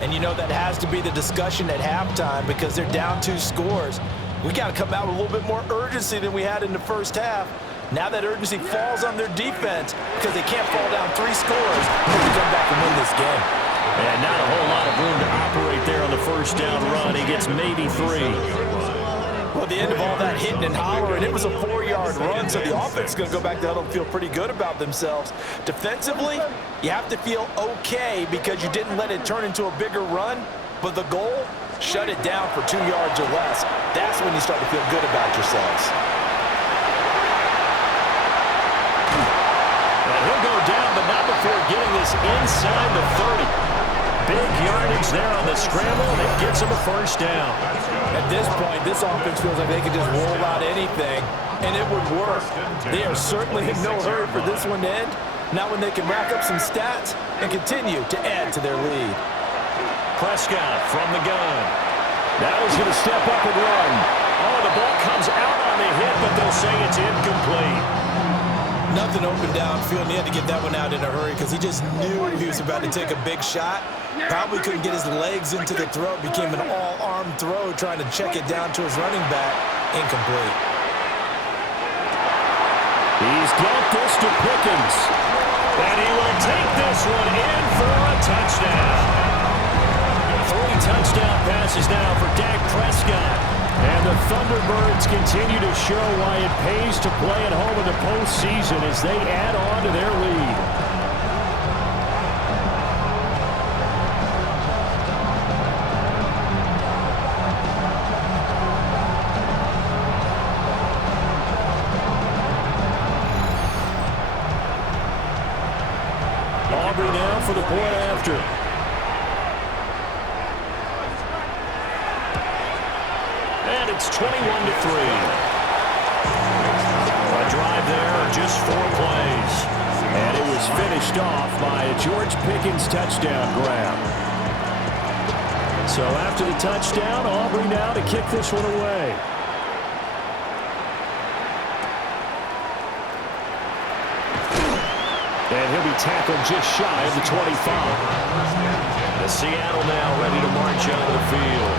And you know that has to be the discussion at halftime because they're down 2 scores. We got to come out with a little bit more urgency than we had in the first half. Now that urgency falls on their defense because they can't fall down 3 scores to come back and win this game. And not a whole lot of room to operate there on the first down run. He gets maybe 3. Well, at the end of all that hitting and hollering, it was a 4-yard run, so the offense is going to go back to huddle and feel pretty good about themselves. Defensively, you have to feel okay because you didn't let it turn into a bigger run, but the goal, shut it down for 2 yards or less. That's when you start to feel good about yourselves. And he'll go down, but not before getting this inside the 30. Big yardage there on the scramble, and it gets him a first down. At this point, this offense feels like they could just roll out anything, and it would work. They are certainly in no hurry for this one to end. Now when they can rack up some stats and continue to add to their lead. Prescott from the gun. Now he's going to step up and run. Oh, the ball comes out on the hit, but they'll say it's incomplete. Nothing open downfield, and he had to get that one out in a hurry because he just knew he was about to take a big shot. Probably couldn't get his legs into the throw. Became an all-arm throw trying to check it down to his running back. Incomplete. He's dumped this to Pickens. And he will take this one in for a touchdown. 3 touchdown passes now for Dak Prescott. And the Thunderbirds continue to show why it pays to play at home in the postseason as they add on to their lead. Aubrey now for the point after. And it's 21-3. A drive there of just 4 plays. And it was finished off by a George Pickens touchdown grab. So after the touchdown, Aubrey now to kick this one away. And he'll be tackled just shy of the 25. The Seattle now ready to march onto the field.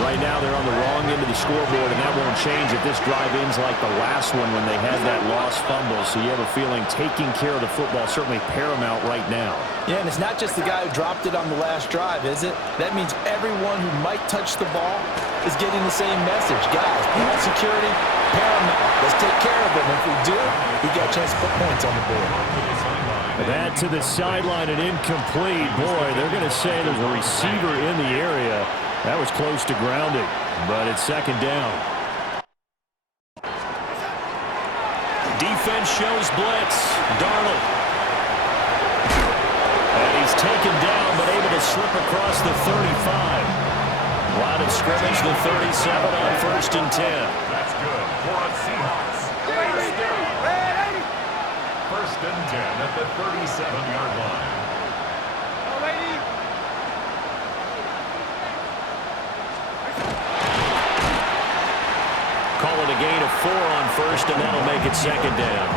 Right now they're on the wrong end of the scoreboard, and that won't change if this drive ends like the last one when they had that lost fumble. So you have a feeling taking care of the football certainly paramount right now. Yeah, and it's not just the guy who dropped it on the last drive, is it? That means everyone who might touch the ball is getting the same message. Guys, ball security, paramount. Let's take care of it. And if we do, we got a chance to put points on the board. That to the sideline and incomplete. Boy, they're going to say there's a receiver in the area. That was close to grounding, but it's second down. Defense shows blitz. Darnold. And he's taken down, but able to slip across the 35. Line of scrimmage, the 37 on 1st and 10. That's good for a Seahawks. First and 10 at the 37-yard line. Call it a gain of 4 on 1st, and that'll make it second down.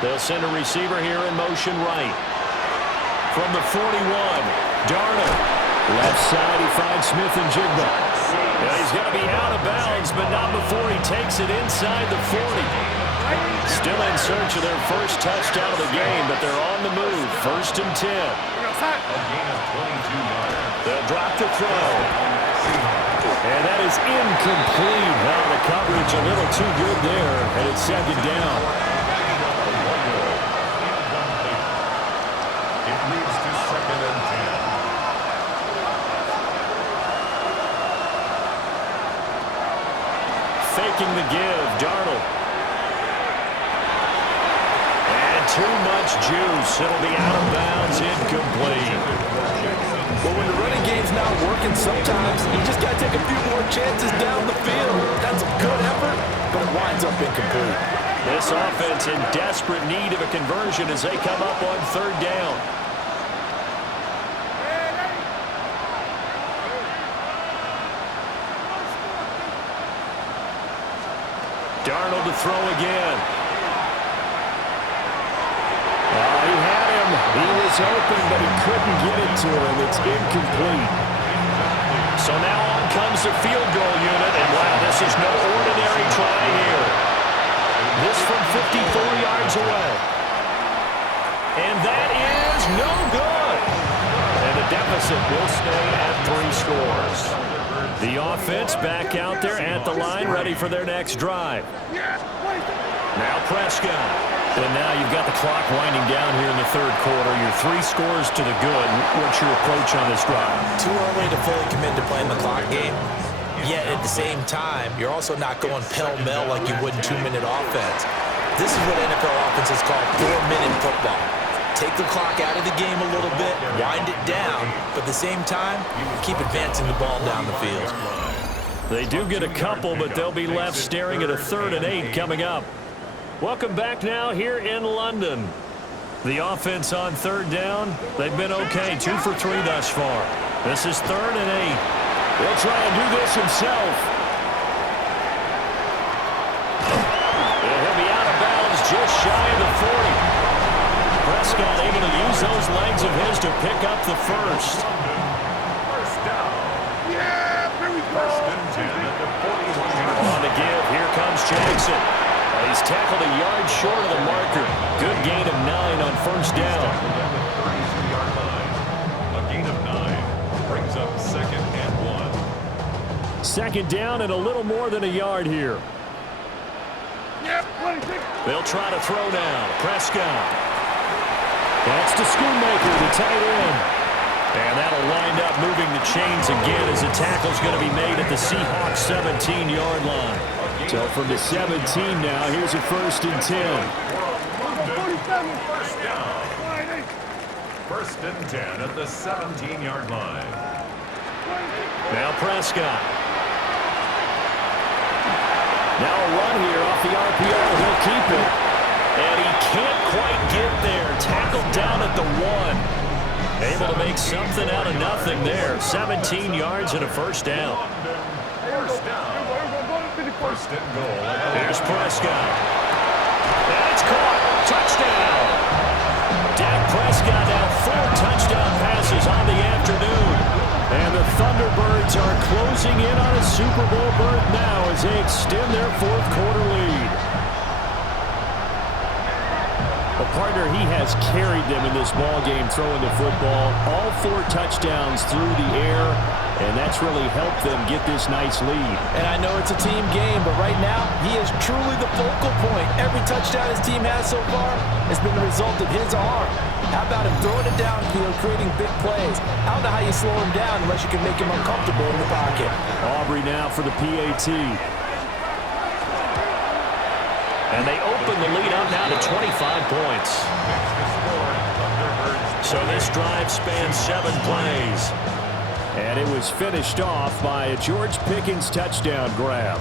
They'll send a receiver here in motion right. From the 41, Darnold. Left side, he finds Smith and Jigba. And he's going to be out of bounds, but not before he takes it inside the 40. Still in search of their first touchdown of the game, but they're on the move. 1st and 10. They'll drop the throw. And that is incomplete. Now the coverage a little too good there, and it's second down. It moves to 2nd and 10. Faking the give, Darnold. And too much juice. It'll be out of bounds, incomplete. But when the running game's not working, sometimes you just got to take a few more chances down the field. That's a good effort, but it winds up incomplete. This offense in desperate need of a conversion as they come up on 3rd down. Darnold to throw again. He had him. He was open, but he couldn't get it to him. It's incomplete. So now on comes the field goal unit, and wow, this is no ordinary try here. This from 54 yards away. And that is no good. And the deficit will stay at 3 scores. The offense back out there at the line, ready for their next drive. Now Prescott. And now you've got the clock winding down here in the third quarter. You're 3 scores to the good. What's your approach on this drive? Too early to fully commit to playing the clock game. Yet at the same time, you're also not going pell-mell like you would in 2-minute offense. This is what NFL offenses call 4-minute football. Take the clock out of the game a little bit, wind it down, but at the same time, keep advancing the ball down the field. They do get a couple, but they'll be left staring at a 3rd and 8 coming up. Welcome back now here in London. The offense on 3rd down, they've been okay, 2 for 3 thus far. This is 3rd and 8. He'll try and do this himself. And he'll be out of bounds just shy of the 40. Prescott able to use those legs of his to pick up the first. First down. Yeah, here we go. 1st and 10 at the 41. On the give, here comes Jackson. He's tackled a yard short of the marker. Good gain of 9 on 1st down. A gain of 9 brings up 2nd and 1. 2nd down and a little more than a yard here. They'll try to throw now. Prescott. That's to Schoonmaker, the tight end. And that'll wind up moving the chains again as the tackle's going to be made at the Seahawks 17-yard line. So from the 17 now, here's a 1st and 10. First down. 1st and 10 at the 17-yard line. Now Prescott. Now a run here off the RPO. He'll keep it. And he can't quite get there. Tackled down at the 1. Able to make something out of nothing there. 17 yards and a 1st down. First down. 1st and goal. Here's Prescott. And it's caught. Touchdown. Dak Prescott now 4 touchdown passes on the afternoon. And the Thunderbirds are closing in on a Super Bowl berth now as they extend their 4th quarter lead. A partner, he has carried them in this ball game throwing the football. All 4 touchdowns through the air, and that's really helped them get this nice lead. And I know it's a team game, but right now, he is truly the focal point. Every touchdown his team has so far has been the result of his arm. How about him throwing it downfield, creating big plays? I don't know how you slow him down unless you can make him uncomfortable in the pocket. Aubrey now for the PAT. And they open the lead up now to 25 points. So this drive spans 7 plays. And it was finished off by a George Pickens touchdown grab.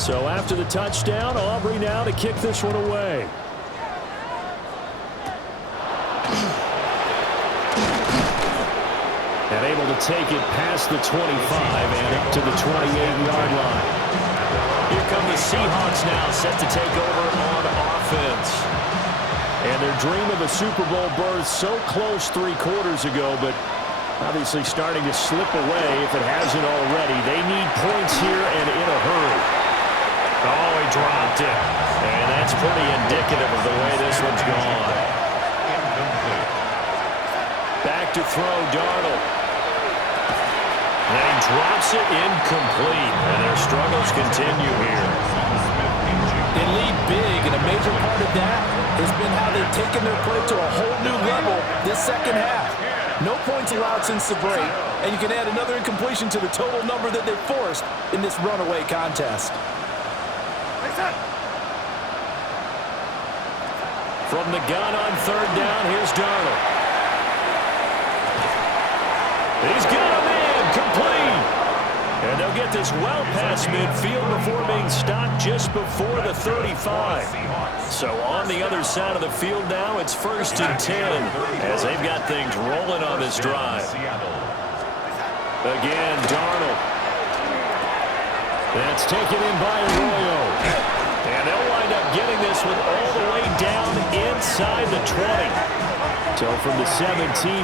So after the touchdown, Aubrey now to kick this one away. And able to take it past the 25 and up to the 28-yard line. Here come the Seahawks now, set to take over on offense. And their dream of a Super Bowl berth so close 3 quarters ago, but obviously starting to slip away if it hasn't already. They need points here and in a hurry. Oh, he dropped it. And that's pretty indicative of the way this one's gone. Back to throw, Darnold. And he drops it incomplete. And their struggles continue here. They lead big, and a major part of that has been how they've taken their play to a whole new level this second half. No points allowed since the break, and you can add another incompletion to the total number that they've forced in this runaway contest. From the gun on 3rd down, here's Darnold. He's got him in, complete. And they'll get this well past midfield before being stopped just before the 35. So on the other side of the field now, it's 1st and 10 as they've got things rolling on this drive. Again, Darnold. That's taken in by Arroyo. And they'll wind up getting this one all the way down inside the 20. So from the 17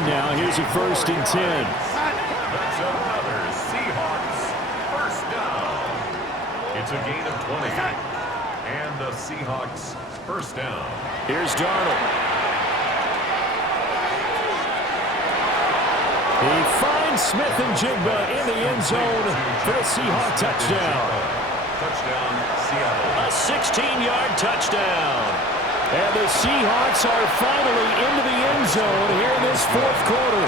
now, here's a 1st and 10. That's another Seahawks first down. It's a gain of 20. And the Seahawks first down. Here's Darnold. He finds Smith and Jigba in the end zone for a Seahawks touchdown. Touchdown, Seattle. A 16-yard touchdown. And the Seahawks are finally into the end zone here in this 4th quarter.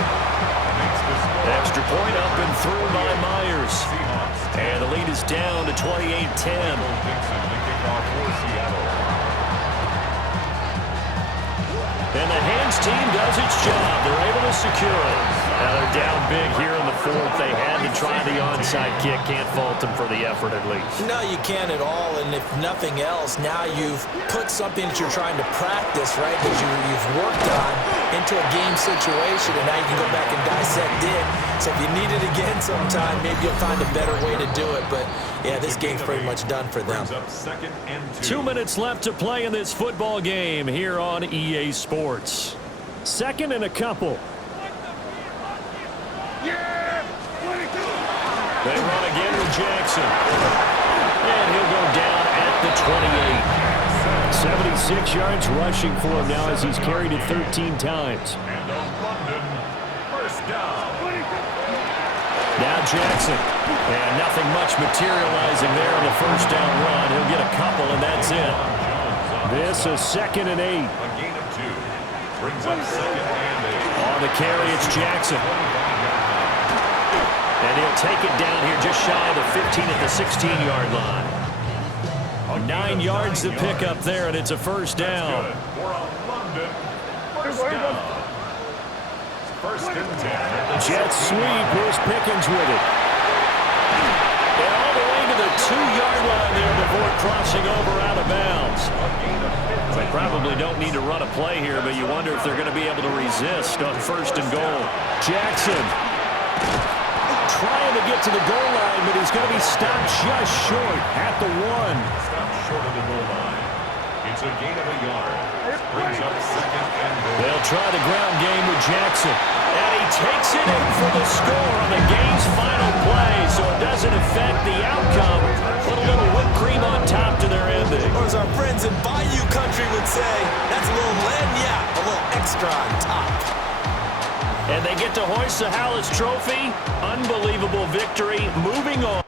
Extra point up and through by Myers. And the lead is down to 28-10. And the hands team does its job. They're able to secure it. Now they're down big here in the 4th. They had to try the onside kick. Can't fault them for the effort at least. No, you can't at all. And if nothing else, now you've put something that you're trying to practice, right, that you've worked on into a game situation, and now you can go back and dissect it. So if you need it again sometime, maybe you'll find a better way to do it. But, yeah, this game's pretty much done for them. 2 minutes left to play in this football game here on EA Sports. 2nd and a couple. They run again with Jackson. And he'll go down at the 28. 76 yards rushing for him now as he's carried it 13 times. And a London first down. Now Jackson. And nothing much materializing there on the first down run. He'll get a couple, and that's it. This is 2nd and 8. A gain of 2. Brings up 2nd and 8. On the carry, it's Jackson. And he'll take it down here just shy of the 15 at the 16-yard line. 9 yards to pick up there, and it's a first down. For a London first down. 1st and 10. Jet sweep. Here's Pickens with it. And all the way to the 2-yard line there before crossing over out of bounds. They probably don't need to run a play here, but you wonder if they're going to be able to resist on 1st and goal. Jackson trying to get to the goal line, but he's going to be stopped just short at the 1. Stopped short of the goal line. It's a gain of a yard. Brings up 2nd and goal. They'll try the ground game with Jackson. And he takes it in for the score on the game's final play, so it doesn't affect the outcome. Put a little whipped cream on top to their ending. Or as our friends in Bayou Country would say, that's a little lagniappe, a little extra on top. And they get to hoist the Hallis Trophy. Unbelievable victory. Moving on.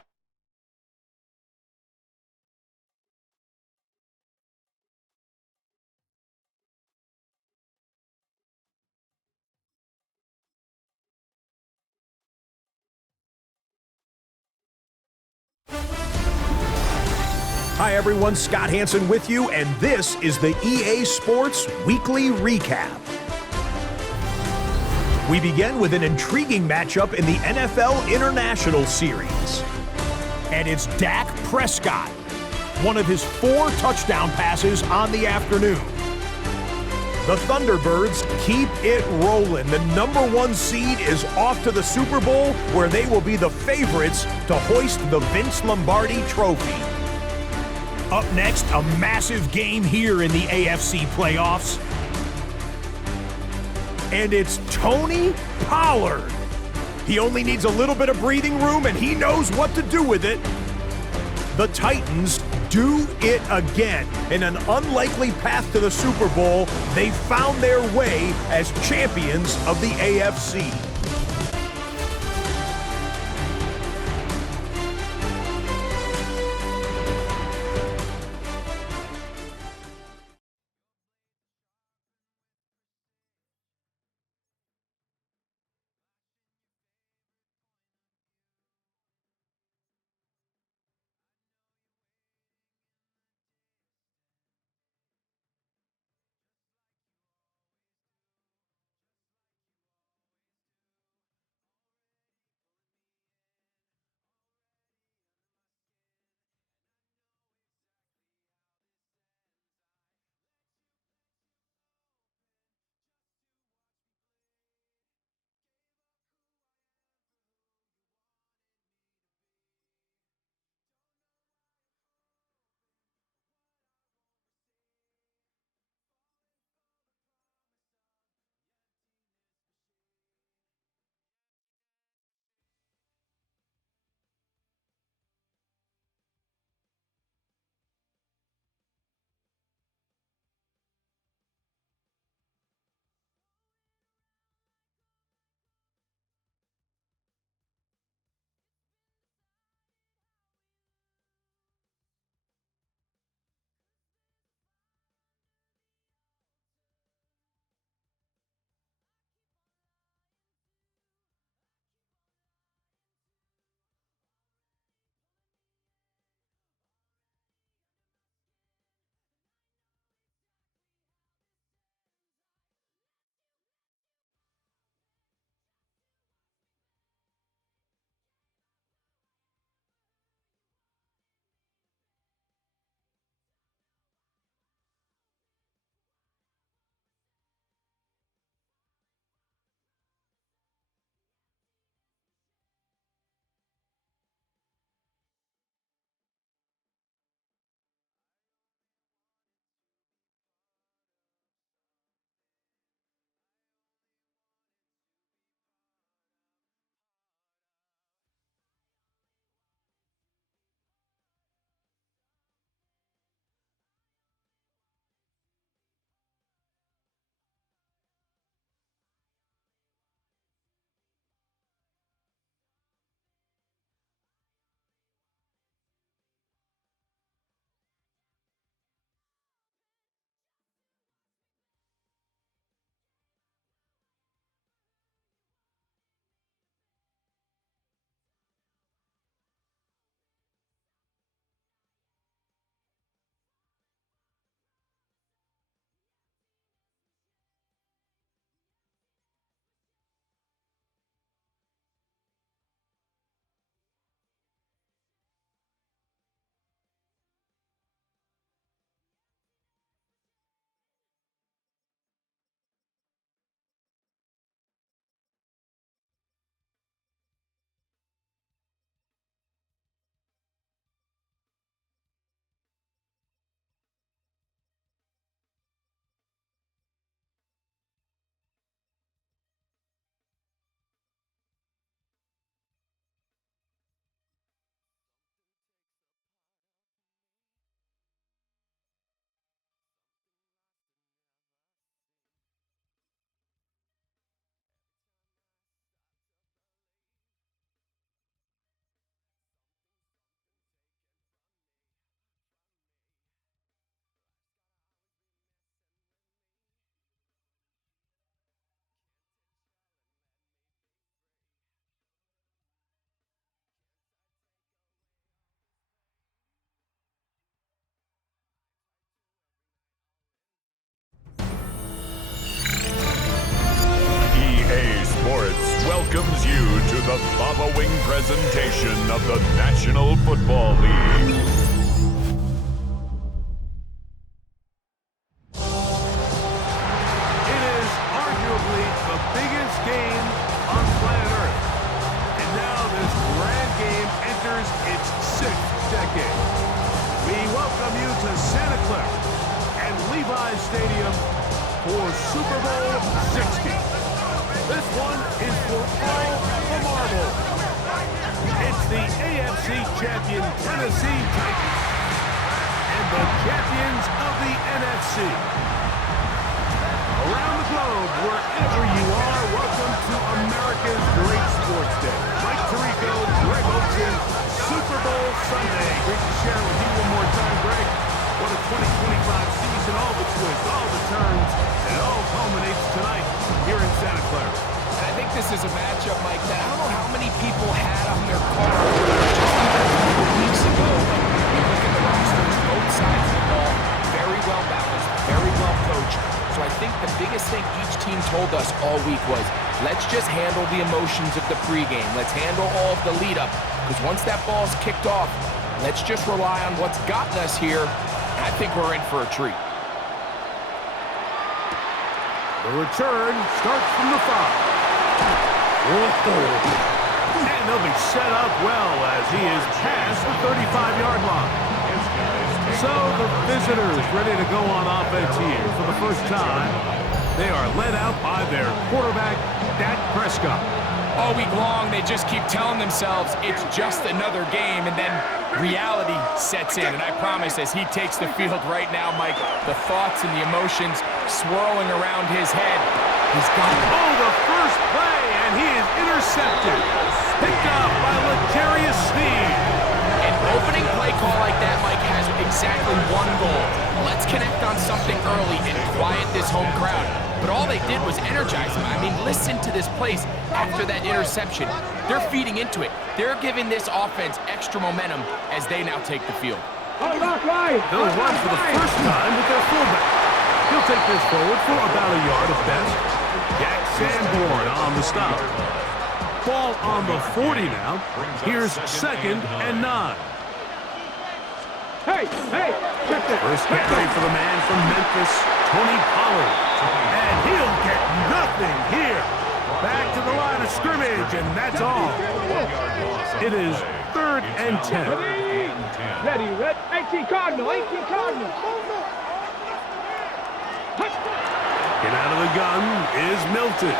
Hi everyone, Scott Hansen with you, and this is the EA Sports Weekly Recap. We begin with an intriguing matchup in the NFL International Series. And it's Dak Prescott, one of his 4 touchdown passes on the afternoon. The Thunderbirds keep it rolling. The #1 seed is off to the Super Bowl, where they will be the favorites to hoist the Vince Lombardi Trophy. Up next, a massive game here in the AFC playoffs. And it's Tony Pollard. He only needs a little bit of breathing room, and he knows what to do with it. The Titans do it again. In an unlikely path to the Super Bowl, they found their way as champions of the AFC. welcomes you to the following presentation of the National Football League. It is arguably the biggest game on planet Earth. And now this grand game enters its 6th decade. We welcome you to Santa Clara and Levi's Stadium for Super Bowl 60. This one is for all the marble. It's the AFC champion Tennessee Titans and the champions of the NFC. Around the globe, wherever you are, welcome to America's great sports day. Mike Tirico, Greg Olsen, Super Bowl Sunday. Great to share with you one more time, Greg. What a 2025 season, all the twists, all the turns, and it all culminates tonight here in Santa Clara. And I think this is a matchup, Mike, that I don't know how many people had on their card just even a couple weeks ago. But you look at the rosters, both sides of the ball, very well balanced, very well coached. So I think the biggest thing each team told us all week was, let's just handle the emotions of the pregame. Let's handle all of the lead up. Because once that ball's kicked off, let's just rely on what's gotten us here. I think we're in for a treat. The return starts from the 5. And they'll be set up well as he is past the 35-yard line. So the visitors ready to go on offense here for the first time. They are led out by their quarterback, Dak Prescott. All week long, they just keep telling themselves it's just another game, and then reality sets in. And I promise, as he takes the field right now, Mike, the thoughts and the emotions swirling around his head, he's got it. Oh, the first play, and he is intercepted. Picked up by L'Jarius Sneed. An opening play call like that, Mike, has exactly one goal. Let's connect on something early and quiet this home crowd. But all they did was energize them. I mean, listen to this place after that interception. They're feeding into it. They're giving this offense extra momentum as they now take the field. They'll run for the first time with their fullback. He'll take this forward for about a yard at best. Jack Sanborn on the stop. Ball on the 40 now. Here's 2nd and 9. First carry for the man from Memphis, Tony Pollard. And he'll get nothing here. Back to the line of scrimmage, and that's all. It is 3rd and 10. Ready, 18 Cardinal. Get out of the gun is Milton.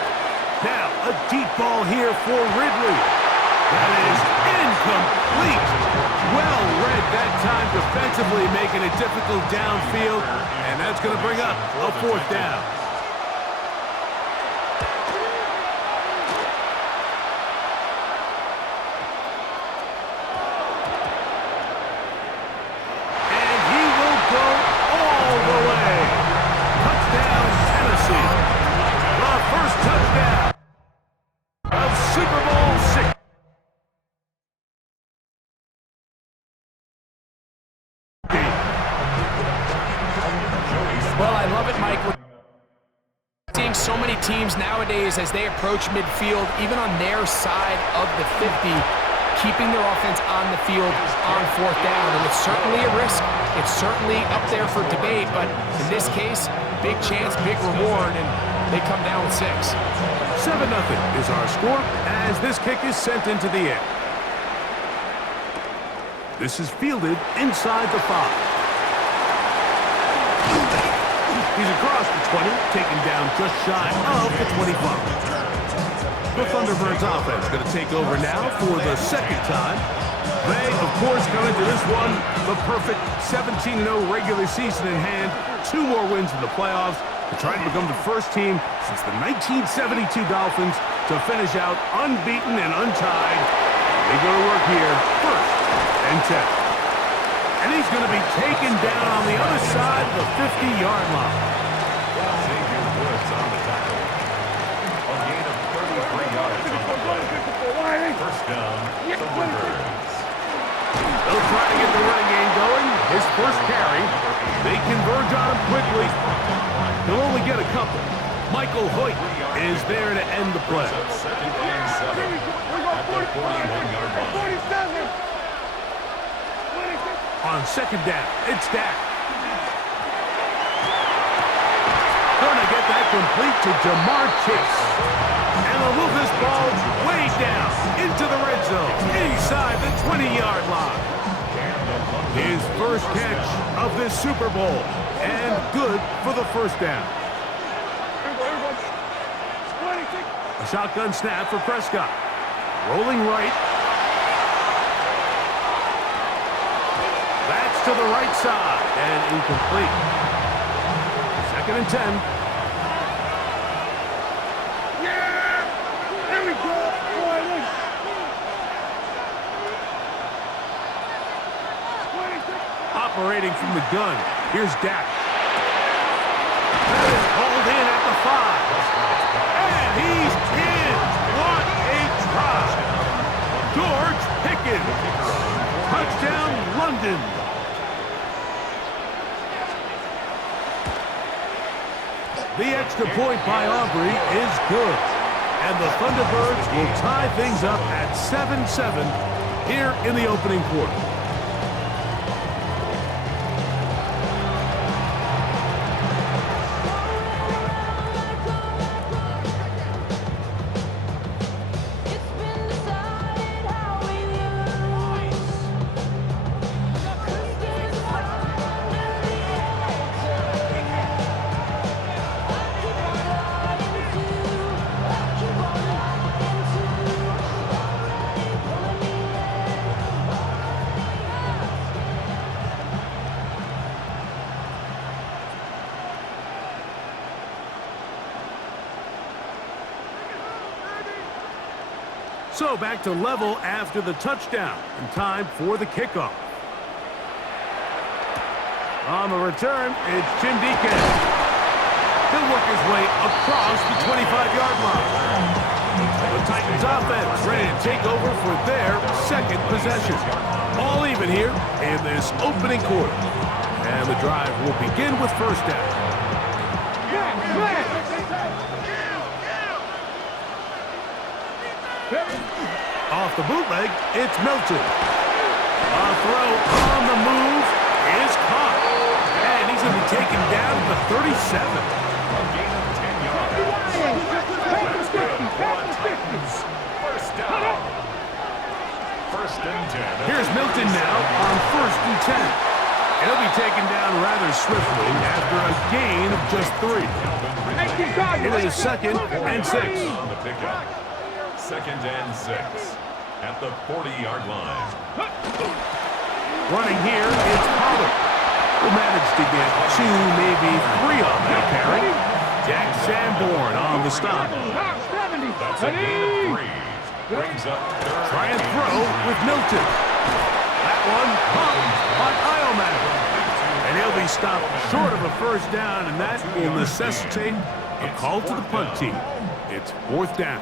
Now, a deep ball here for Ridley. That is incomplete. Well read that time defensively, making it difficult downfield, and that's going to bring up a 4th down. And he will go all the way. Touchdown, Tennessee. The first touchdown of Super Bowl 60. Well, I love it, Mike. We're seeing so many teams nowadays as they approach midfield, even on their side of the 50, keeping their offense on the field on 4th down. And it's certainly a risk. It's certainly up there for debate, but in this case, big chance, big reward, and they come down with 6. 7-0 is our score as this kick is sent into the air. This is fielded inside the 5. He's across the 20, taken down just shy of the 25. The Thunderbirds offense going to take over now for the 2nd time. They, of course, come into this one the perfect 17-0 regular season in hand. 2 more wins in the playoffs to try to become the first team since the 1972 Dolphins to finish out unbeaten and untied. They go to work here, 1st and 10. And he's going to be taken down on the other side of the 50-yard line. Xavier Woods on the tackle. A gain of 33 yards on the play. First down, Thunderbirds. They'll try to get the running game going. His first carry. They converge on him quickly. He'll only get a couple. Michael Hoyt is there to end the play. 2nd and at the 41-yard line. On second down, it's Dak. Gonna get that complete to Jamar Chase. And they'll move this ball way down into the red zone, inside the 20-yard line. His first catch of this Super Bowl, and good for the first down. A shotgun snap for Prescott. Rolling right. That's to the right side, and incomplete. Second and 10. There we go. Operating from the gun. Here's Dak. That is hauled in at the 5. And he's in. What a try. George Pickens. Touchdown, London. The extra point by Aubrey is good. And the Thunderbirds will tie things up at 7-7 here in the opening quarter. So back to level after the touchdown, and time for the kickoff. On the return, it's Chindikin. He'll work his way across the 25-yard line. The Titans offense ready to take over for their second possession. All even here in this opening quarter. And the drive will begin with first down. Off the bootleg, it's Milton. A throw on the move is caught. And he's going to be taken down at the 37. A gain of 10 yards. First down. First and 10. Here's Milton now on first and 10. He'll be taken down rather swiftly after a gain of just 3. It is second and 6. On the pickup. Second and 6 at the 40-yard line. Running here, it's Pollard, who managed to get 2, maybe 3 on that carry. Jack Sanborn on the stop. That's a gain of 3. Brings up third. Try and throw with Milton. That one pumped by Ioman. And he'll be stopped short of a first down, and that will necessitate a call to the punt team. It's fourth down.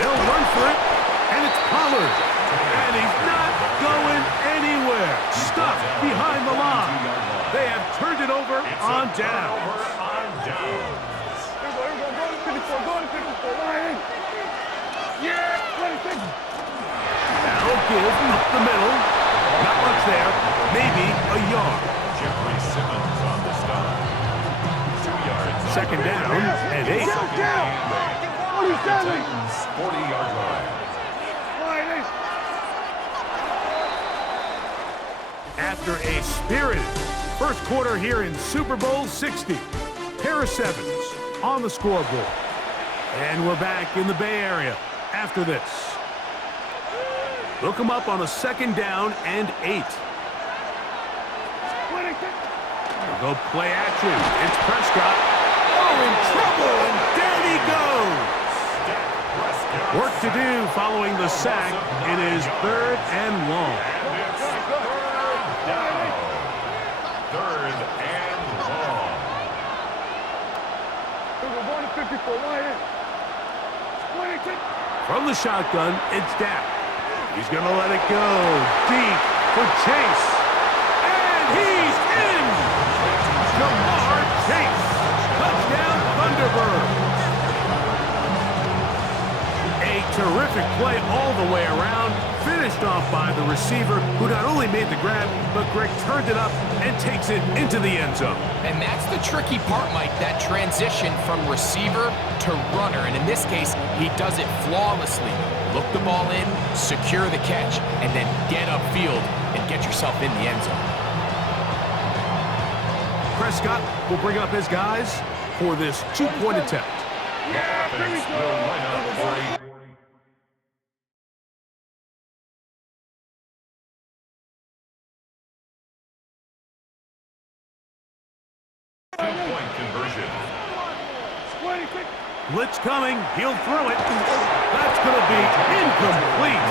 They'll run for it, and it's Pollard. And he's not going anywhere. Stuffed behind the line. They have turned it over on down. That'll give up the middle. Not much there. Maybe a yard. Jeffrey Simmons on the stop. 2 yards. Second down and 8. 40-yard line. After a spirited first quarter here in Super Bowl 60, pair of 7s on the scoreboard. And we're back in the Bay Area after this. They'll come up on a second down and 8. They'll go play action. It's Prescott. Oh, in trouble, and down he goes. Work to do following the sack. It is third and long. Third and long. From the shotgun, it's Dak. He's going to let it go deep for Chase. And he's in! play all the way around, finished off by the receiver, who not only made the grab, but Greg turned it up and takes it into the end zone. And that's the tricky part, Mike, that transition from receiver to runner. And in this case, he does it flawlessly. Look the ball in, secure the catch, and then get upfield and get yourself in the end zone. Prescott will bring up his guys for this two-point attempt. Offense will line up for a 2-point conversion. Blitz coming. He'll throw it. That's going to be incomplete.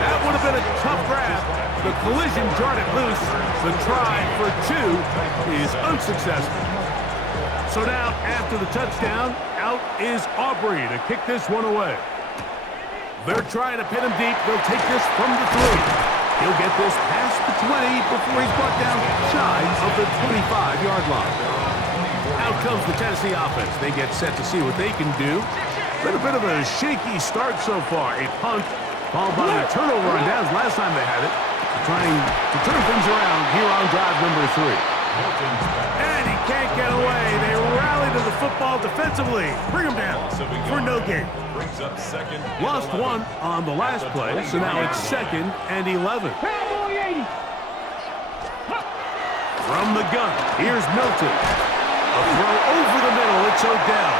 That would have been a tough grab. The collision jarred it loose. The try for 2 is unsuccessful. So now, after the touchdown, out is Aubrey to kick this one away. They're trying to pin him deep. They'll take this from the 3. He'll get this past the 20 before he's brought down shy of the 25-yard line. Out comes the Tennessee offense. They get set to see what they can do. Been a bit of a shaky start so far. A punt followed by a turnover on downs last time they had it. Trying to turn things around here on drive number 3. And he can't get away. They rally to the football defensively. Bring him down for no gain. Brings up second. Lost 1 on the last play, so now it's 2nd and 11. From the gun, here's Milton. A throw over the middle, it's Odell.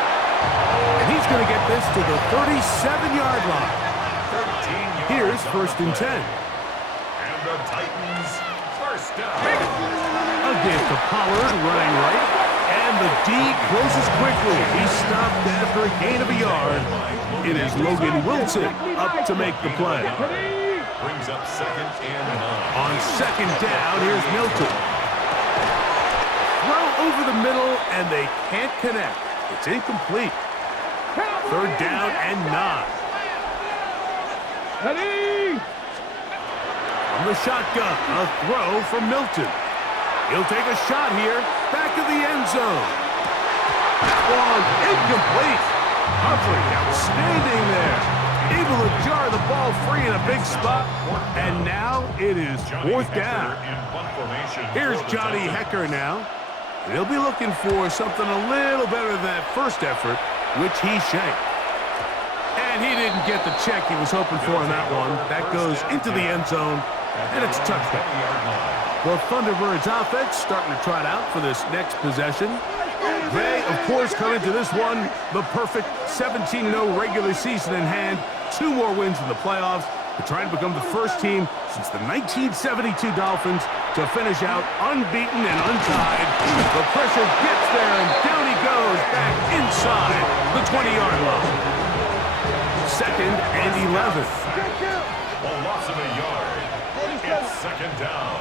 And he's going to get this to the 37-yard line. Here's 1st and 10. And the Titans first down. A give to Pollard running right. And the D closes quickly. He's stopped after a gain of a yard. It is Logan Wilson up to make the play. Brings up 2nd and 9. On 2nd down, here's Milton. Throw over the middle, and they can't connect. It's incomplete. 3rd down and 9. From the shotgun, a throw from Milton. He'll take a shot here, back of the end zone. That one incomplete. Humphrey outstanding there. Able to jar the ball free in a big spot. And now it is 4th down. Here's Johnny Hecker now. He'll be looking for something a little better than that first effort, which he shanked. And he didn't get the check he was hoping for on that one. That goes into the end zone, and it's a touchdown. The Thunderbirds offense starting to trot out for this next possession. They, of course, come into this one the perfect 17-0 regular season in hand. 2 more wins in the playoffs. They're trying to become the first team since the 1972 Dolphins to finish out unbeaten and untied. The pressure gets there, and down he goes back inside the 20-yard line. 2nd and 11. A loss of a yard. It's 2nd down.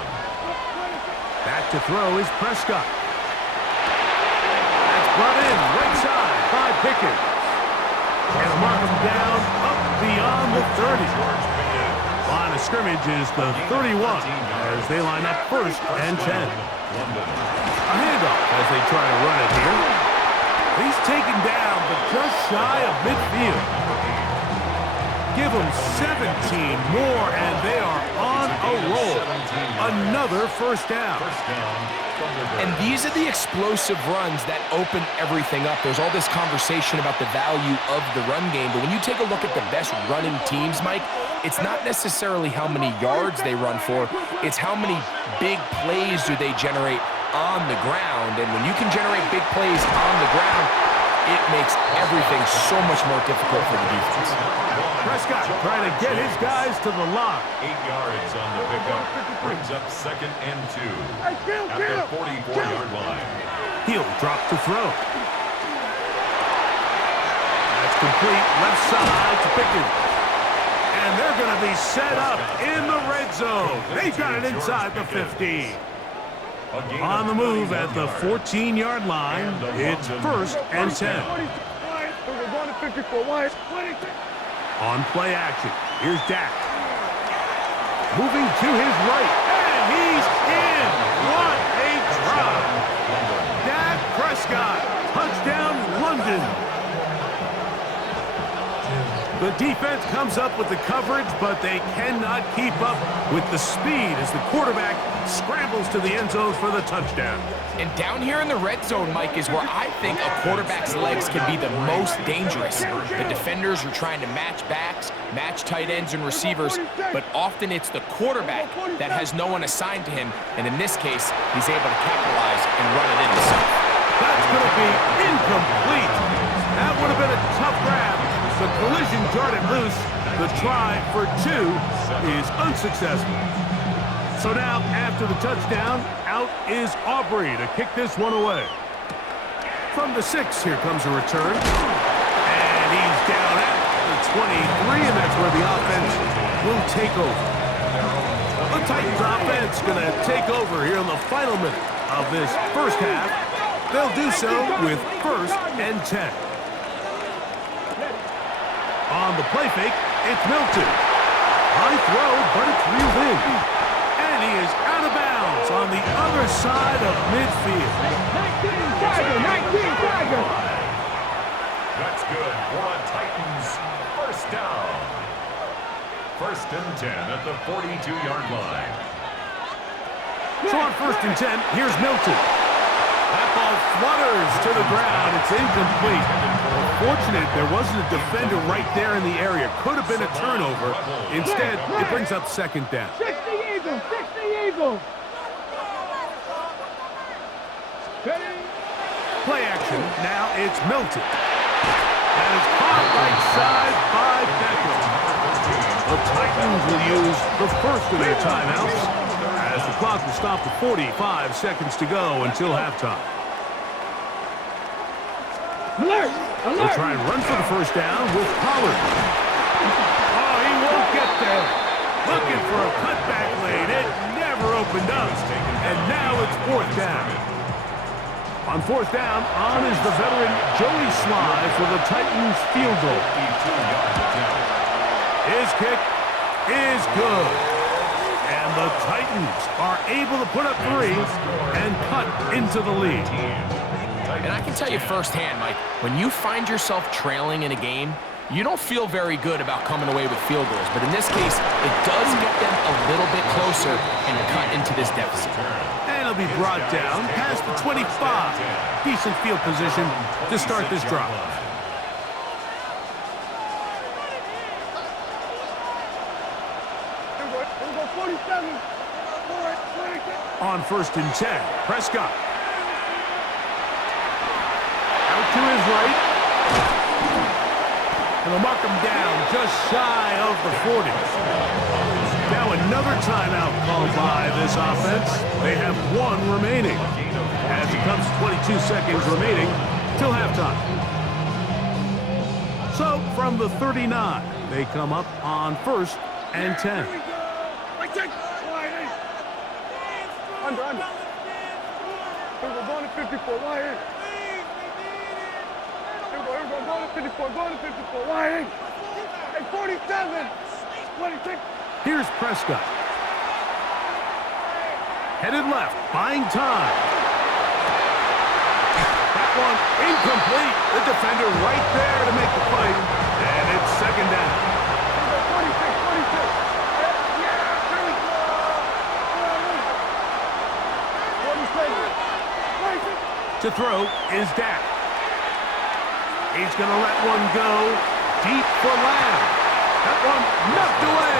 Back to throw is Prescott. That's brought in right side by Pickett. And mark him down up beyond the 30. Line of scrimmage is the 31 as they line up 1st and 10. A handoff as they try to run it here. He's taken down, but just shy of midfield. Give them 17 more, and they are on a roll. Another 1st down. And these are the explosive runs that open everything up. There's all this conversation about the value of the run game, but when you take a look at the best running teams, Mike, it's not necessarily how many yards they run for, it's how many big plays do they generate on the ground. And when you can generate big plays on the ground, it makes everything so much more difficult for the defense. Prescott trying to get his guys to the line. 8 yards on the pickup. Brings up 2nd and 2 at the 44-yard line. He'll drop to throw. That's complete left side to Pickett. And they're going to be set up in the red zone. They've got it inside the 15. On the move at the 14-yard line, it's 1st and 10. On play action, here's Dak. Moving to his right, and he's in. What a drive. Dak Prescott, touchdown London. The defense comes up with the coverage, but they cannot keep up with the speed as the quarterback scrambles to the end zone for the touchdown. And down here in the red zone, Mike, is where I think a quarterback's legs can be the most dangerous. The defenders are trying to match backs, match tight ends and receivers, but often it's the quarterback that has no one assigned to him, and in this case, he's able to capitalize and run it in himself. That's going to be incomplete. That would have been a tough grab. The collision jarred it loose. The try for 2 is unsuccessful. So now, after the touchdown, out is Aubrey to kick this one away. From the 6, here comes a return. And he's down at the 23, and that's where the offense will take over. The Titans offense going to take over here in the final minute of this first half. They'll do so with 1st and 10. On the play fake, it's Milton. High throw, but it's reeled in. And he is out of bounds on the other side of midfield. 19 Tiger. That's good for a Titans first down. 1st and 10 at the 42-yard line. So on 1st and 10, here's Milton. That ball flutters to the ground. It's incomplete. Fortunate there wasn't a defender right there in the area. Could have been a turnover. Instead, it brings up 2nd down. 60 Eagles, 60 Eagles. Play action. Now it's Milton. That is caught right side by Beckham. The Titans will use the first of their timeouts as the clock will stop at 45 seconds to go until halftime. Alert! They'll try and run for the first down with Pollard. Oh, he won't get there. Looking for a cutback lane. It never opened up. And now it's 4th down. On 4th down, on is the veteran Joey Sly for the Titans field goal. His kick is good. And the Titans are able to put up 3 and cut into the lead. And I can tell you firsthand, Mike, when you find yourself trailing in a game, you don't feel very good about coming away with field goals. But in this case, it does get them a little bit closer and cut into this deficit. And it'll be brought down past the 25. Decent field position to start this drive. On 1st and 10, Prescott. Out to his right. And they'll mark him down just shy of the 40. Now another timeout called by this offense. They have 1 remaining. As it comes 22 seconds remaining till halftime. So from the 39, they come up on 1st and 10. Under. We're going to 54. Why here? Here we go. Going to 54. Going to 54. Why here? Hey, 47. 26. Here's Prescott. Headed left, buying time. That one incomplete. The defender right there to make the play. And it's 2nd down. 46. To throw is Dak. He's going to let one go deep for Lamb. That one knocked away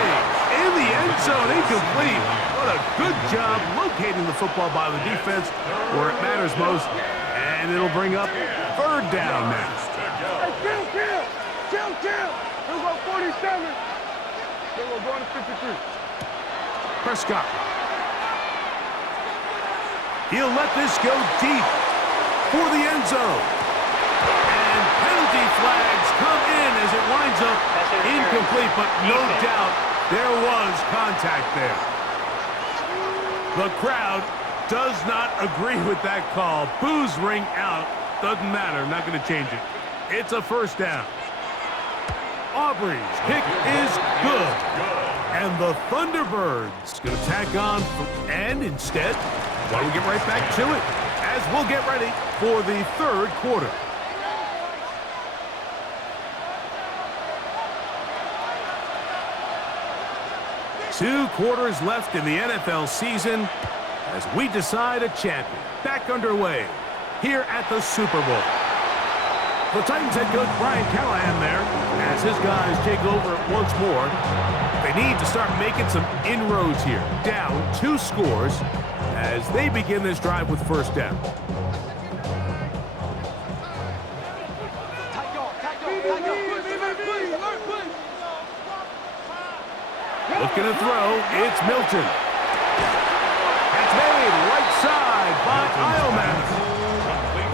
in the end zone, incomplete. What a good job locating the football by the defense where it matters most. And it'll bring up 3rd down next. Hey, chill. We'll go 47. Then we're going to 53. Prescott. He'll let this go deep for the end zone. And penalty flags come in as it winds up incomplete, but no doubt there was contact there. The crowd does not agree with that call. Boos ring out. Doesn't matter. Not going to change it. It's a 1st down. Aubrey's kick is good. And the Thunderbirds going to tack on. And instead, why don't we get right back to it as we'll get ready for the 3rd quarter. 2 quarters left in the NFL season as we decide a champion. Back underway here at the Super Bowl. The Titans head coach Brian Callahan there as his guys take over once more. They need to start making some inroads here. Down 2 scores as they begin this drive with first down. Looking to throw, it's Milton. That's made right side by Ileman.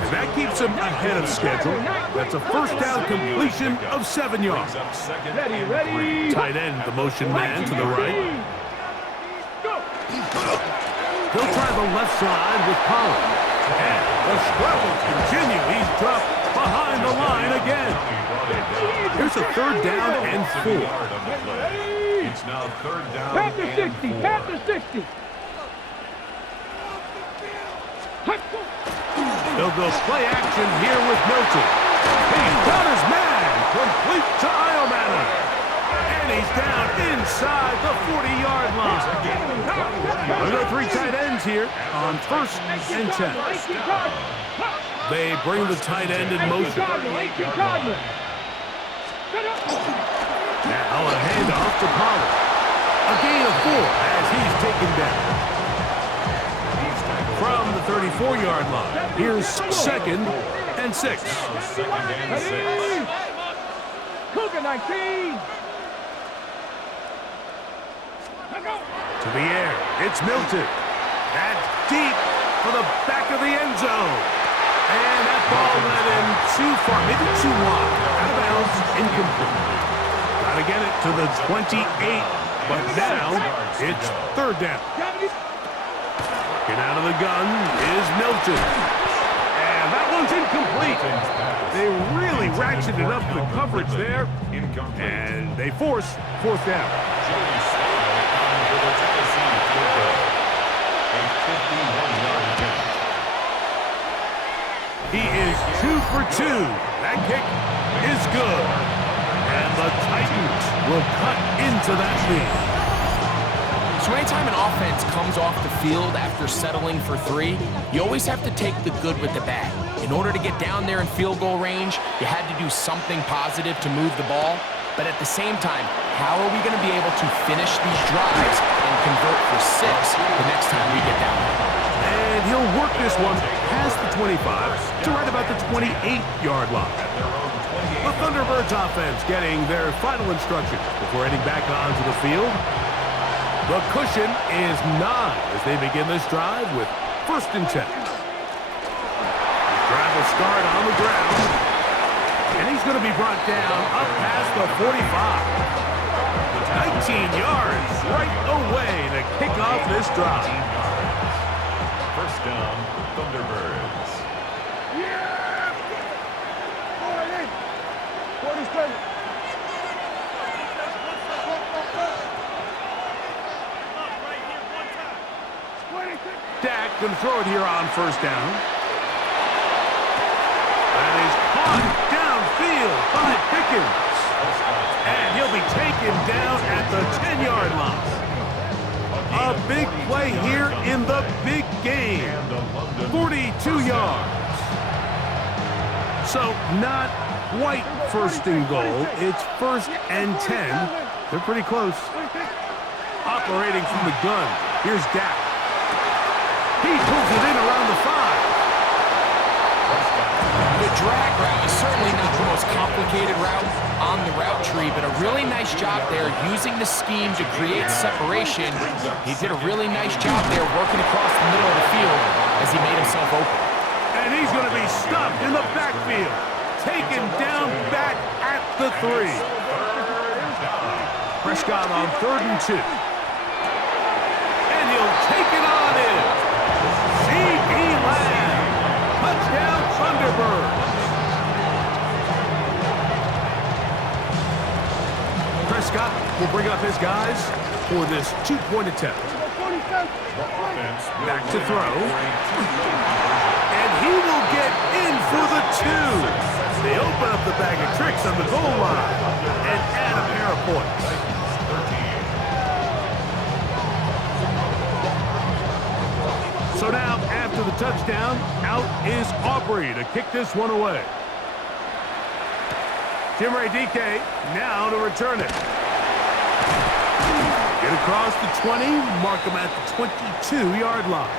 And that keeps him ahead of schedule. That's a first down completion of 7 yards. Ready. Tight end, the motion man to the right. He'll try the left side with Pollard. And the struggles continue. He's dropped behind the line again. Here's a 3rd down and 4. It's now 3rd down Past the and 60. 4. Past the 60. They'll go play action here with Milton. He's got his man. Complete to Ileman. And he's down inside the 40-yard line. There are 3 tight ends here on 1st and 10. They bring the tight end in motion. Now a handoff to Pollard. A gain of 4 as he's taken down. From the 34-yard line, here's 2nd and 6. Cougar 19. To the air, it's Milton. That's deep for the back of the end zone. And that ball led him too far, maybe too wide. Out of bounds, incomplete. Got to get it to the 28, but now it's 3rd down. Getting out of the gun is Milton. And that one's incomplete. They really ratcheted up the coverage there. And they force 4th down. He is 2 for 2. That kick is good. And the Titans will cut into that lead. So anytime an offense comes off the field after settling for 3, you always have to take the good with the bad. In order to get down there in field goal range, you had to do something positive to move the ball. But at the same time, how are we going to be able to finish these drives and convert for 6 the next time we get down there? And he'll work this one past the 25 to right about the 28-yard line. The Thunderbirds offense getting their final instructions before heading back onto the field. The cushion is 9 as they begin this drive with 1st and 10. The drive will start on the ground. And he's going to be brought down up past the 45. 19 yards right away to kick off this drive. 1st down, Thunderbirds. Yeah! 47. Dak going to throw it here on 1st down. That is caught downfield by Pickens. And he'll be taken down at the 10-yard line. A big play here in the big game. 42 yards. So not quite 1st and goal. It's 1st and 10. They're pretty close. Operating from the gun. Here's Dak. He pulls it in around the 5. The drag route is certainly not the most complicated route on the route tree, but a really nice job there using the scheme to create separation. He did a really nice job there working across the middle of the field as he made himself open. And he's going to be stopped in the backfield. Taken down back at the 3. Prescott on 3rd and 2. And he'll take it on in. C.D. Lamb. Touchdown Thunderbirds. Prescott will bring up his guys for this 2-point attempt. Back to throw. And he will get in for the 2. They open up the bag of tricks on the goal line and add a pair of points. touchdown. Out is Aubrey to kick this one away. Jimray DK now to return it. Get across the 20, mark him at the 22-yard line.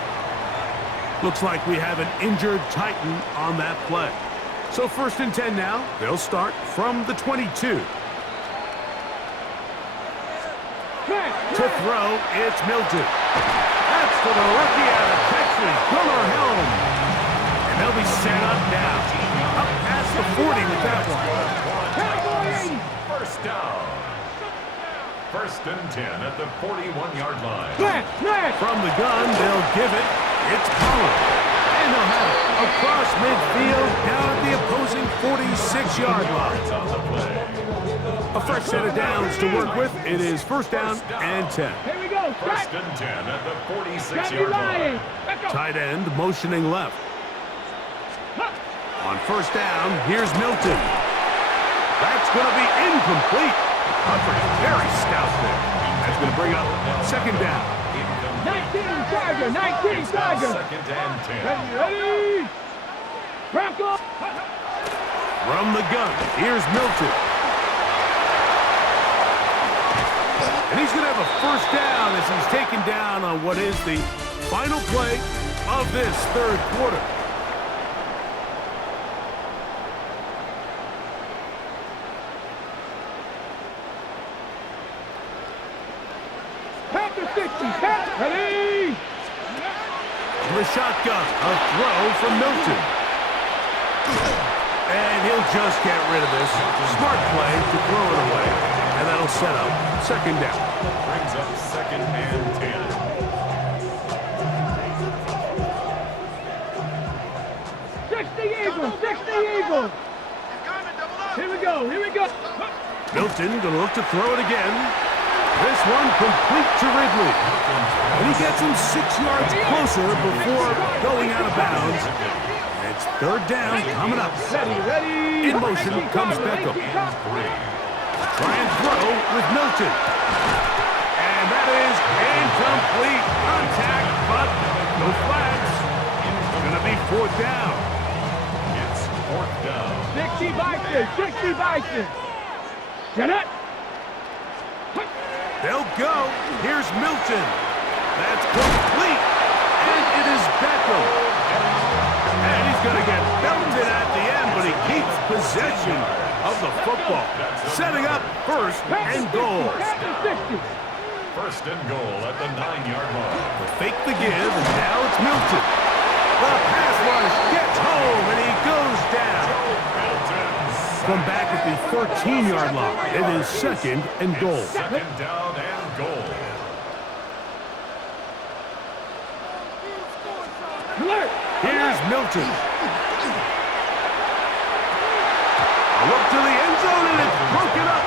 Looks like we have an injured Titan on that play. So 1st and 10 now. They'll start from the 22. To throw, it's Milton. That's to the rookie out of Texas, Gunnar Helm. And they'll be set up now. Up past the 40 with that one. First down. 1st and 10 at the 41-yard line. From the gun, they'll give it. It's Pollard. And they'll have it across midfield down at the opposing 46-yard line. On the play. A fresh set of downs to work with. It is 1st down and 10. Here we go. 1st and 10 at the 46-yard line. Tight end motioning left. On 1st down, here's Milton. That's going to be incomplete. Coverage very stout there. That's going to bring up 2nd down. 19 Tiger, 19 Tiger. 2nd and 10. Ready? Crack up. From the gun, here's Milton. And he's going to have a 1st down as he's taken down on what is the final play of this 3rd quarter. Count to 60. Count. Ready? The shotgun, a throw from Milton. And he'll just get rid of this. Smart play to throw it away. And that'll set up 2nd down. Brings up 2nd and 10. 60 Eagles. 60 Eagles. Here we go. Here we go. Milton going to look to throw it again. This one complete to Ridley. And he gets him 6 yards closer before going out of bounds. It's 3rd down coming up. Ready. In motion comes Beckham. Try and throw with Milton. And that is incomplete. Contact, but no flags. It's going to be 4th down. It's 4th down. 60 Bison. 60 Bison. Get it. They'll go. Here's Milton. That's complete. And it is Beckham. And he's going to get belted at the end, but he keeps possession of the football. Setting up 1st and goal. 1st and goal at the 9-yard line. Fake the give, and now it's Milton. The pass rush gets home, and he goes down. From back at the 13-yard line, it is 2nd and goal. 2nd down and goal. Here's Milton. A look to the end zone, and it's broken up.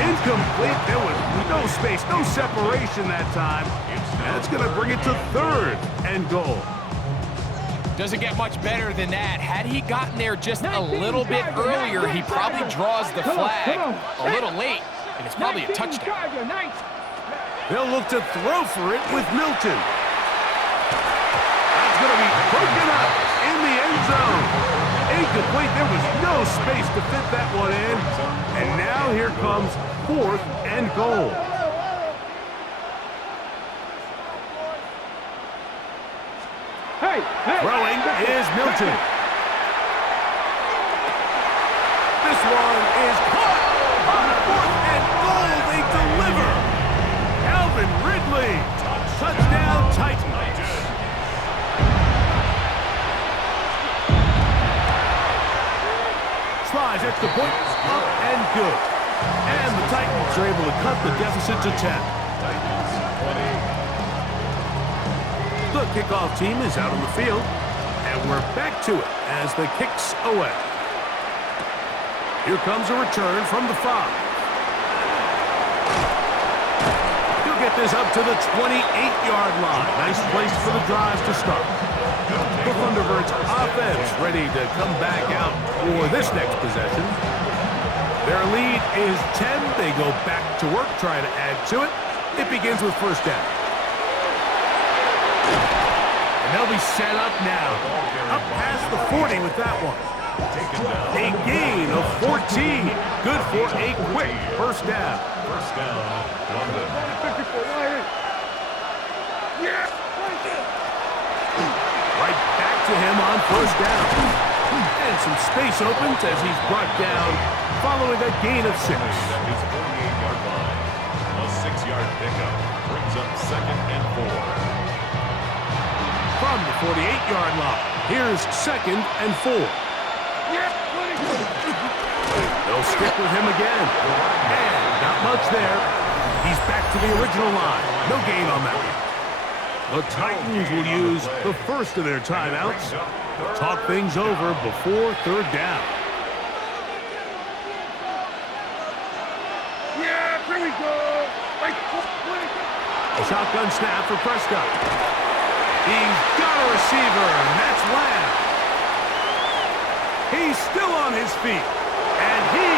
Incomplete. There was no space, no separation that time. And it's going to bring it to 3rd and goal. Doesn't get much better than that. Had he gotten there just a little bit earlier, he probably draws the flag a little late, and it's probably a touchdown. They'll look to throw for it with Milton. That's going to be broken up in the end zone. Incomplete. There was no space to fit that one in. And now here comes 4th and goal. Throwing is Milton. This one is caught on 4th and goal. They deliver. Calvin Ridley. Touchdown Titans. Slides extra point up and good. And the Titans are able to cut the deficit to 10. The kickoff team is out on the field, and we're back to it as the kicks away. Here comes a return from the 5. He'll get this up to the 28-yard line. Nice place for the drive to start. The Thunderbirds offense ready to come back out for this next possession. Their lead is 10. They go back to work, trying to add to it. It begins with 1st down. They'll be set up now. Up past the 40 with that one. A gain of 14. Good for a quick first down. First down, London. Right back to him on first down. And some space opens as he's brought down following a gain of 6. At his 48-yard line. A 6-yard pickup brings up 2nd and 4. From the 48-yard line, here's 2nd and 4. They'll stick with him again. And not much there. He's back to the original line. No gain on that one. The Titans will use the first of their timeouts to talk things over before third down. Yeah, here we go. A shotgun snap for Prescott. He's got a receiver, and that's Lamb. He's still on his feet, and he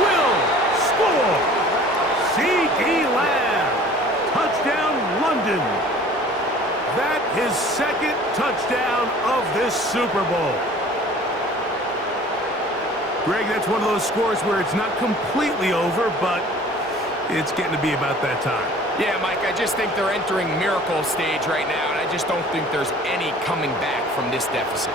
will score. C.D. Lamb. Touchdown, London. That his 2nd touchdown of this Super Bowl. Greg, that's one of those scores where it's not completely over, but it's getting to be about that time. Yeah, Mike, I just think they're entering miracle stage right now, and I just don't think there's any coming back from this deficit.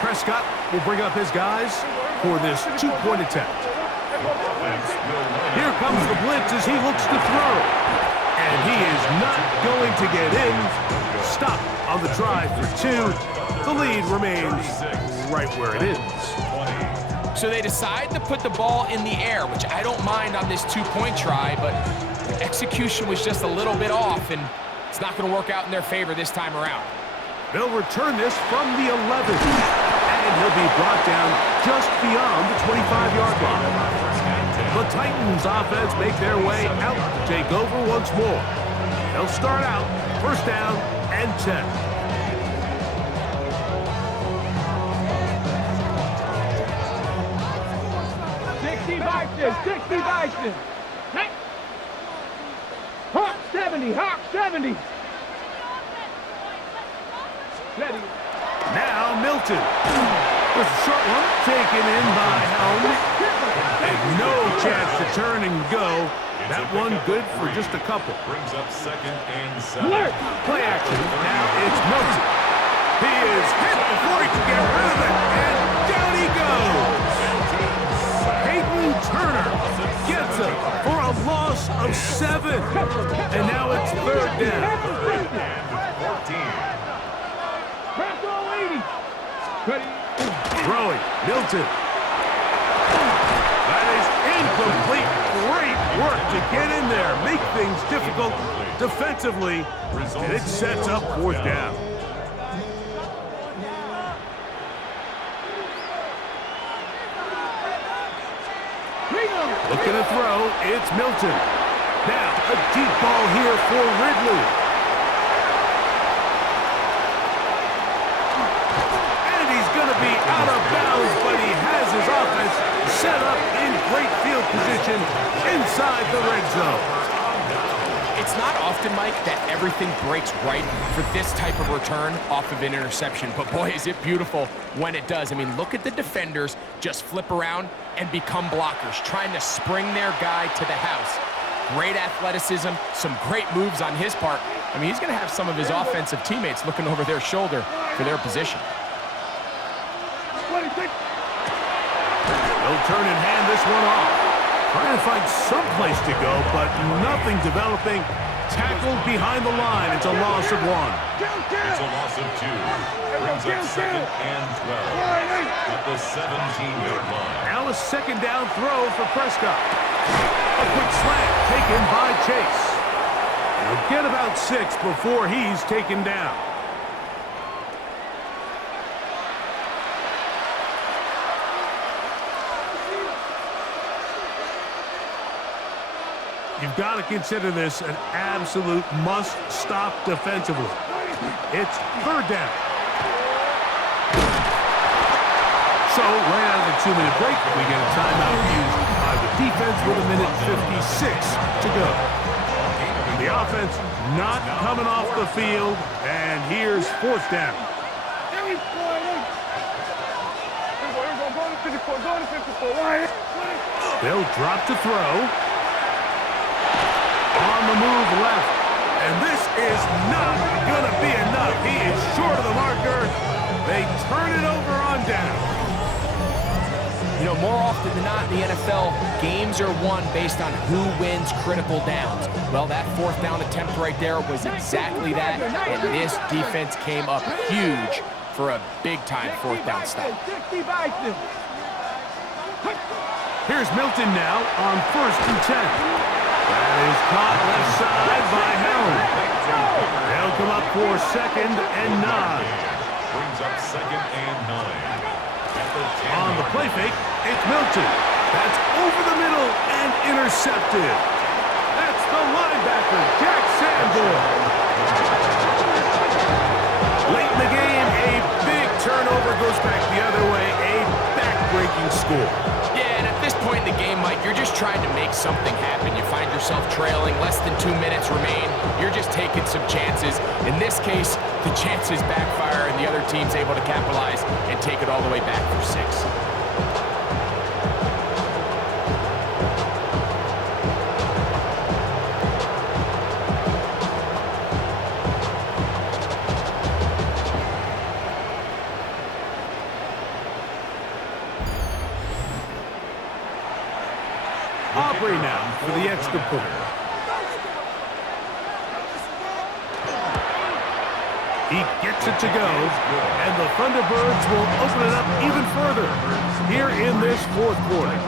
Prescott will bring up his guys for this 2-point attempt. Here comes the blitz as he looks to throw. And he is not going to get in. Stop on the try for 2. The lead remains right where it is. So they decide to put the ball in the air, which I don't mind on this 2-point try, but execution was just a little bit off, and it's not going to work out in their favor this time around. They'll return this from the 11. And he'll be brought down just beyond the 25-yard line. The Titans offense make their way out to take over once more. They'll start out first down and 10. 60 Bison, 60 Bison. Hawk 70, Hawk 70. Ready. Now Milton. There's a short one taken in by Helm. And no chance to turn and go. That one good for just a couple. Brings up 2nd and 7. Play action. Now it's Milton. He is hit before he can get rid of it. And down he goes. Peyton Turner gets it for a loss of 7. And now it's third down. And 14. Throwing, Milton. That is incomplete. Great work to get in there. Make things difficult defensively. And it sets up fourth down. Looking to throw, it's Milton. Now, a deep ball here for Ridley. Be out of bounds, but he has his offense set up in great field position inside the red zone. It's not often, Mike, that everything breaks right for this type of return off of an interception, but boy, is it beautiful when it does. I mean, look at the defenders just flip around and become blockers, trying to spring their guy to the house. Great athleticism, some great moves on his part. I mean, he's going to have some of his offensive teammates looking over their shoulder for their position. They'll turn and hand this one off. Trying to find some place to go, but nothing developing. Tackled behind the line. It's a loss of 1. It's a loss of 2. Brings up 2nd and 12 at the 17-yard line. Now a second down throw for Prescott. A quick slant taken by Chase. He'll get about 6 before he's taken down. You've got to consider this an absolute must-stop defensively. It's third down. So, right out of the a 2-minute break. We get a timeout used by the defense with 1:56 to go. The offense not coming off the field, and here's 4th down. They'll drop to throw. On the move left. And this is not going to be enough. He is short of the marker. They turn it over on down. You know, more often than not in the NFL, games are won based on who wins critical downs. Well, that 4th down attempt right there was exactly that, and this defense came up huge for a big-time 4th down stop. Here's Milton now on 1st and 10. That is caught left side by Helm. They'll come up for 2nd and 9. Brings up 2nd and 9. On the play fake, it's Milton. That's over the middle and intercepted. That's the linebacker, Jack Sanborn. Late in the game, a big turnover goes back the other way, a back-breaking score. Yeah, and at this point in the game, Mike, you're just trying to make something happen. You find yourself trailing, less than 2 minutes remain. You're just taking some chances. In this case, the chances backfire and the other team's able to capitalize and take it all the way back for 6. Aubrey now for the extra point. He gets it to go, and the Thunderbirds will open it up even further here in this 4th quarter.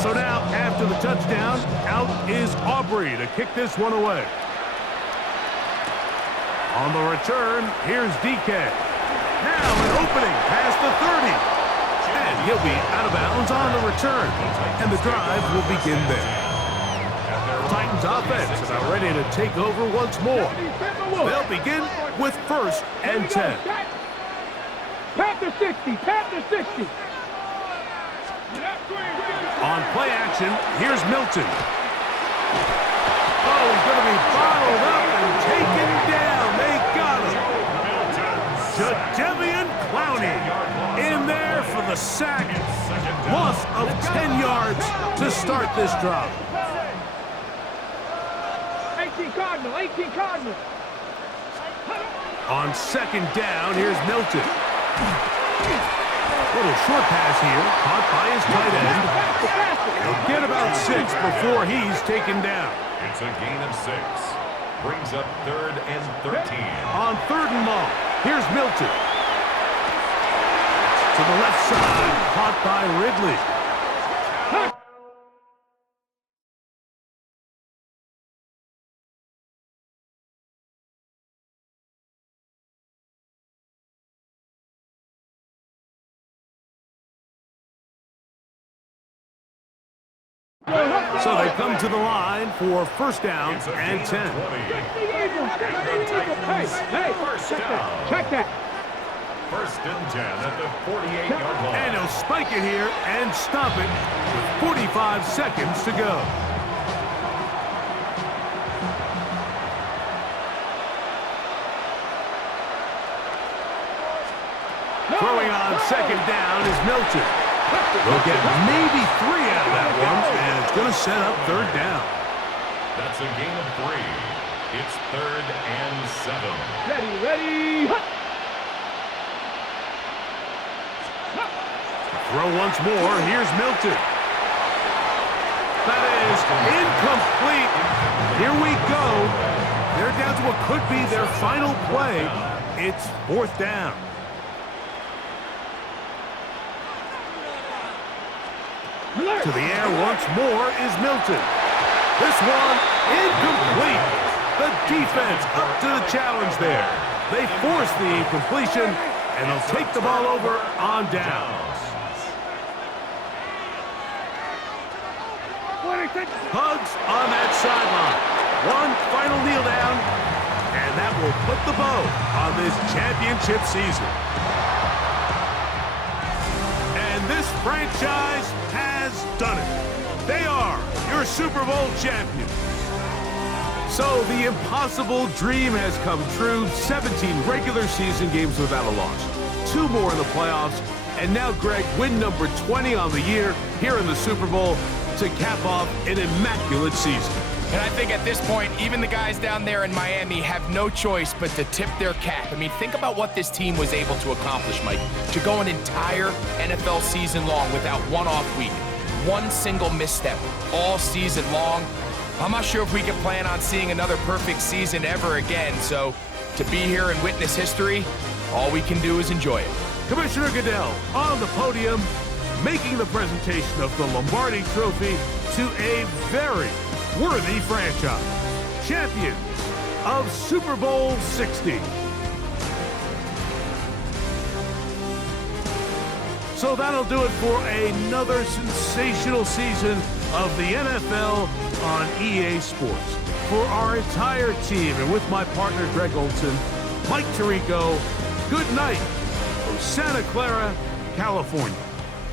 So now, after the touchdown, out is Aubrey to kick this one away. On the return, here's DK. Now an opening past the 30. And he'll be out of bounds on the return, and the drive will begin there. Titans offense is now ready to take over once more. They'll begin with 1st and 10. Panther 60, Panther 60. On play action, here's Milton. Oh, he's going to be bottled up and taken down. They got him. Jadeveon Clowney in there for the sack. Loss of 10 yards to start this drive. 18 Cardinal. On 2nd down, here's Milton. Little short pass here, caught by his tight end. He'll get about 6 before he's taken down. It's a gain of 6. Brings up 3rd and 13. On 3rd and long, here's Milton. To the left side, caught by Ridley. So they come to the line for 1st down and 10. Hey, check that. 1st and 10 at the 48-yard line. And he'll spike it here and stop it with 45 seconds to go. Throwing on 2nd down is Milton. They'll get maybe 3 out of that one, and it's going to set up 3rd down. That's a gain of 3. It's 3rd and 7. Ready. Throw once more. Here's Milton. That is incomplete. Here we go. They're down to what could be their final play. It's 4th down. To the air once more is Milton. This one incomplete. The defense up to the challenge there. They force the incompletion, and they'll take the ball over on downs. Hugs on that sideline. One final kneel down, And that will put the bow on this championship season. And this franchise has done it. They are your Super Bowl champions. So the impossible dream has come true. 17 regular season games without a loss. 2 more in the playoffs. And now, Greg, win number 20 on the year here in the Super Bowl to cap off an immaculate season. And I think at this point, even the guys down there in Miami have no choice but to tip their cap. I mean, think about what this team was able to accomplish, Mike. To go an entire NFL season long without one off week. One single misstep all season long. I'm not sure if we can plan on seeing another perfect season ever again. So to be here and witness history, all we can do is enjoy it. Commissioner Goodell on the podium, making the presentation of the Lombardi Trophy to a very worthy franchise. Champions of Super Bowl 60. So that'll do it for another sensational season of the NFL on EA Sports. For our entire team and with my partner Greg Olson, Mike Tirico, good night from Santa Clara, California.